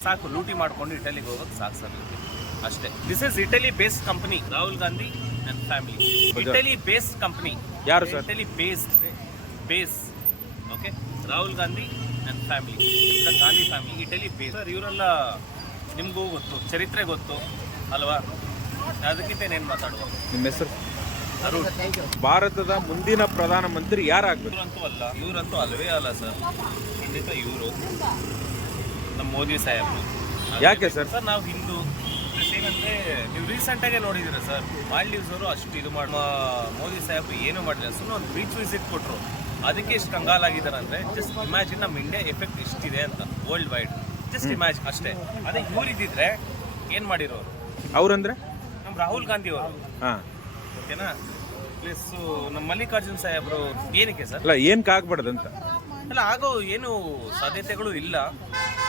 ಸಾಕು ಲೂಟಿ ಮಾಡ್ಕೊಂಡು ಇಟಲಿಗೆ ಹೋಗೋದು ಸಾಕು ಸರ್ ಅಷ್ಟೇ. This is Italy based company Rahul Gandhi and family Italy based company ಯಾರು sir? Italy based base okay Rahul Gandhi and family Gandhi family Italy base sir ಇವರೆಲ್ಲ ನಿಮಗೂ ಗೊತ್ತು ಚರಿತ್ರೆ ಗೊತ್ತು ಅಲ್ವಾ? ಅದಕ್ಕಿಂತ ಏನೇನು ಮಾತಾಡುವ? ನಿಮ್ಮ ಹೆಸರು? ಭಾರತದ ಮುಂದಿನ ಪ್ರಧಾನಮಂತ್ರಿ ಯಾರಾಗಬೇಕು? ಇವರಂತೂ ಅಲ್ಲ ಇವರಂತೂ ಅಲ್ವೇ ಅಲ್ಲ ಸರ್. ಖಂಡಿತ ಇವರು. ನಮ್ಮ ಮೋದಿ ಸಾಹೇಬ್ರು ಯಾಕೆ ಸರ್? ಸರ್ ನಾವು ಹಿಂದೂ. ಪ್ಲಸ್ ಏನಂದ್ರೆ ನೀವು ರೀಸೆಂಟ್ ಆಗಿ ನೋಡಿದಿರ ಸರ್ ಮಾಲ್ಡೀವ್ಸ್ ಅವರು ಅಷ್ಟು ಇದು ಮಾಡುವ ಮೋದಿ ಸಾಹೇಬ್ರು ಏನು ಮಾಡಿಲ್ಲ ಸುಮ್ಮನೆ ಒಂದು ಬೀಚ್ ವಿಸಿಟ್ ಕೊಟ್ಟರು ಅದಕ್ಕೆ ಇಷ್ಟು ಕಂಗಾಲಾಗಿದ್ದಾರೆ ಅಂದ್ರೆ ಜಸ್ಟ್ ಇಮ್ಯಾಜಿನ್ ನಮ್ಮ ಇಂಡಿಯಾ ಎಫೆಕ್ಟ್ ಇಷ್ಟಿದೆ ಅಂತ ವರ್ಲ್ಡ್ ವೈಡ್ ಜಸ್ಟ್ ಇಮ್ಯಾಜಿನ್ ಅಷ್ಟೇ. ಅದೇ ಇವರಿದ್ದಿದ್ರೆ ಏನು ಮಾಡಿರೋರು? ಅವ್ರಂದ್ರೆ? ನಮ್ಮ ರಾಹುಲ್ ಗಾಂಧಿ ಅವರು. ಹಾ. ಓಕೆನಾ ಪ್ಲಸ್ ನಮ್ಮ ಮಲ್ಲಿಕಾರ್ಜುನ್ ಸಾಹೇಬ್ರು ಏನಕ್ಕೆ ಸರ್? ಅಲ್ಲ ಏನಕ್ಕೆ ಆಗ್ಬಾರ್ದಂತ ಅಲ್ಲ ಆಗೋ ಏನು ಸಾಧ್ಯತೆಗಳು ಇಲ್ಲ.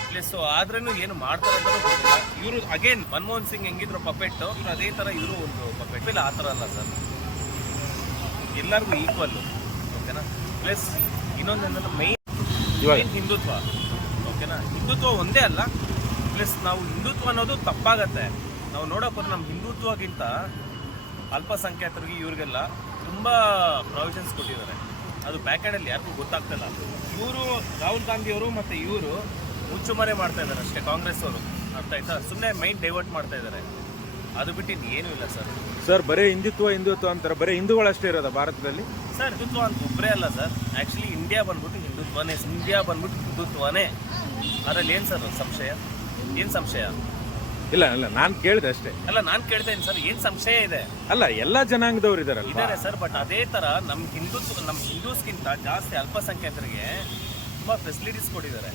ಪ್ಲಸ್ ಆದ್ರೂ ಏನು ಮಾಡ್ತಾರೆ ಅಂತ ಗೊತ್ತಿಲ್ಲ. ಇವರು ಅಗೇನ್ ಮನಮೋಹನ್ ಸಿಂಗ್ ಹೆಂಗಿದ್ರು ಪಪೆಟ್ ಇವ್ರು ಅದೇ ತರ ಇವರು ಒಂದು ಪಪೆಟ್ ಇಲ್ಲ ಆ ಥರ ಅಲ್ಲ ಸರ್. ಎಲ್ಲರಿಗೂ ಈಕ್ವಲ್ ಓಕೆನಾ ಪ್ಲಸ್ ಇನ್ನೊಂದೇನಂದ್ರೆ ಮೇನ್ ಹಿಂದುತ್ವ. ಓಕೆನಾ ಹಿಂದುತ್ವ ಒಂದೇ ಅಲ್ಲ. ಪ್ಲಸ್ ನಾವು ಹಿಂದುತ್ವ ಅನ್ನೋದು ತಪ್ಪಾಗತ್ತೆ. ನಾವು ನೋಡೋಕೆ ನಮ್ಮ ಹಿಂದುತ್ವಗಿಂತ ಅಲ್ಪಸಂಖ್ಯಾತರಿಗೆ ಇವ್ರಿಗೆಲ್ಲ ತುಂಬ ಪ್ರಾವಿಷನ್ಸ್ ಕೊಟ್ಟಿದ್ದಾರೆ. ಅದು ಬ್ಯಾಕ್ ಅಲ್ಲಿ ಯಾರಿಗೂ ಗೊತ್ತಾಗ್ತಿಲ್ಲ. ಇವರು ರಾಹುಲ್ ಗಾಂಧಿಯವರು ಮತ್ತು ಇವರು ಮುಚ್ಚುಮರೆ ಮಾಡ್ತಾ ಇದ್ದಾರೆ ಅಷ್ಟೇ ಕಾಂಗ್ರೆಸ್ ಅವರು. ಅರ್ಥ ಆಯ್ತಾ? ಸುಮ್ಮನೆ ಮೈಂಡ್ ಡೈವರ್ಟ್ ಮಾಡ್ತಾ ಇದ್ದಾರೆ. ಅದು ಬಿಟ್ಟು ಏನೂ ಇಲ್ಲ ಸರ್. ಸರ್ ಬರೇ ಹಿಂದುತ್ವ ಹಿಂದುತ್ವ ಅಂತಾರೆ. ಬರೀ ಹಿಂದೂಗಳಷ್ಟೇ ಇರೋದ ಭಾರತದಲ್ಲಿ? ಸರ್ ಹಿಂದುತ್ವ ಅಂತ ಒಬ್ಬರೇ ಅಲ್ಲ ಸರ್. ಆ್ಯಕ್ಚುಲಿ ಇಂಡಿಯಾ ಬಂದ್ಬಿಟ್ಟು ಹಿಂದುತ್ವನೇ. ಇಂಡಿಯಾ ಬಂದ್ಬಿಟ್ಟು ಹಿಂದುತ್ವನೇ. ಅದರಲ್ಲಿ ಏನು ಸರ್ ಸಂಶಯ? ಏನು ಸಂಶಯ? ಇಲ್ಲ ಇಲ್ಲ ನಾನು ಕೇಳಿದೆ ಅಷ್ಟೇ. ಅಲ್ಲ ನಾನು ಕೇಳ್ತಾ ಇದ್ದೀನಿ ಸರ್ ಏನು ಸಂಶಯ ಇದೆ? ಅಲ್ಲ ಎಲ್ಲಾ ಜನಾಂಗದವ್ರು ಇದಾರಲ್ವಾ? ಇದ್ದಾರೆ ಸರ್ ಬಟ್ ಅದೇ ಥರ ನಮ್ಮ ಹಿಂದೂಸ್ ನಮ್ಮ ಹಿಂದೂಸ್ಗಿಂತ ಜಾಸ್ತಿ ಅಲ್ಪಸಂಖ್ಯಾತರಿಗೆ ತುಂಬ ಫೆಸಿಲಿಟೀಸ್ ಕೊಟ್ಟಿದ್ದಾರೆ.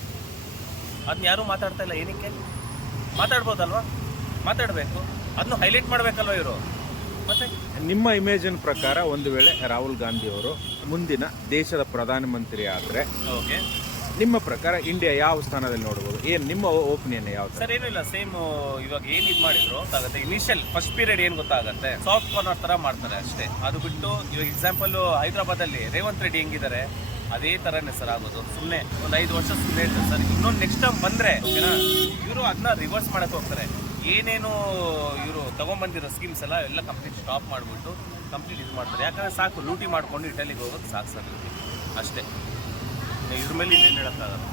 ಅದನ್ನ ಯಾರೂ ಮಾತಾಡ್ತಾ ಇಲ್ಲ ಏನಕ್ಕೆ? ಮಾತಾಡ್ಬೋದಲ್ವಾ? ಮಾತಾಡಬೇಕು. ಅದನ್ನ ಹೈಲೈಟ್ ಮಾಡಬೇಕಲ್ವ ಇವರು? ಮತ್ತೆ? ನಿಮ್ಮ ಇಮೇಜಿನ ಪ್ರಕಾರ ಒಂದು ವೇಳೆ ರಾಹುಲ್ ಗಾಂಧಿ ಅವರು ಮುಂದಿನ ದೇಶದ ಪ್ರಧಾನಮಂತ್ರಿ ಆದ್ರೆ ಓಕೆ ನಿಮ್ಮ ಪ್ರಕಾರ ಇಂಡಿಯಾ ಯಾವ ಸ್ಥಾನದಲ್ಲಿ ನೋಡಬಹುದು ಏನ್ ನಿಮ್ಮ ಒಪಿನಿಯನ್ ಯಾವ ಸರ್ ಏನೂ ಇಲ್ಲ ಸೇಮ್ ಇವಾಗ ಏನ್ ಇದು ಮಾಡಿದ್ರು ಗೊತ್ತಾಗುತ್ತೆ ಇನಿಷಿಯಲ್ ಫಸ್ಟ್ ಪೀರಿಯಡ್ ಏನ್ ಗೊತ್ತಾಗುತ್ತೆ ಸಾಫ್ಟ್ ಕಾರ್ನರ್ ತರ ಮಾಡ್ತಾರೆ ಅಷ್ಟೇ. ಅದು ಬಿಟ್ಟು, ಇವಾಗ ಎಕ್ಸಾಂಪಲ್ ಹೈದರಾಬಾದ್ ಅಲ್ಲಿ ರೇವಂತ್ ರೆಡ್ಡಿ ಹೆಂಗಿದ್ದಾರೆ ಅದೇ ತರನೇ ಸರ್ ಆಗೋದು. ಸುಮ್ಮನೆ ಒಂದು ಐದು ವರ್ಷ ಸುಮ್ಮನೆ ಇರ್ತಾರೆ ಸರ್. ಇನ್ನೊಂದು ನೆಕ್ಸ್ಟ್ ಟೈಮ್ ಬಂದ್ರೆ, ಓಕೆನಾ? ಇವರು ಅದನ್ನ ರಿವರ್ಸ್ ಮಾಡಕ್ ಹೋಗ್ತಾರೆ. ಏನೇನು ಇವರು ತಗೊಂಡ್ಬಂದಿರೋ ಸ್ಕೀಮ್ಸ್ ಎಲ್ಲ ಎಲ್ಲ ಕಂಪ್ಲೀಟ್ ಸ್ಟಾಪ್ ಮಾಡಿಬಿಟ್ಟು ಕಂಪ್ಲೀಟ್ ಇದು ಮಾಡ್ತಾರೆ. ಯಾಕಂದ್ರೆ ಸಾಕು, ಲೂಟಿ ಮಾಡ್ಕೊಂಡು ಇಟಲಿಗೆ ಹೋಗೋದು ಸಾಕು ಸರ್. ಅಷ್ಟೇ. ಇದ್ರ ಮೇಲೆ ಇನ್ನೇನು ಹೇಳೋಕ್ಕಾಗಲ್ಲ.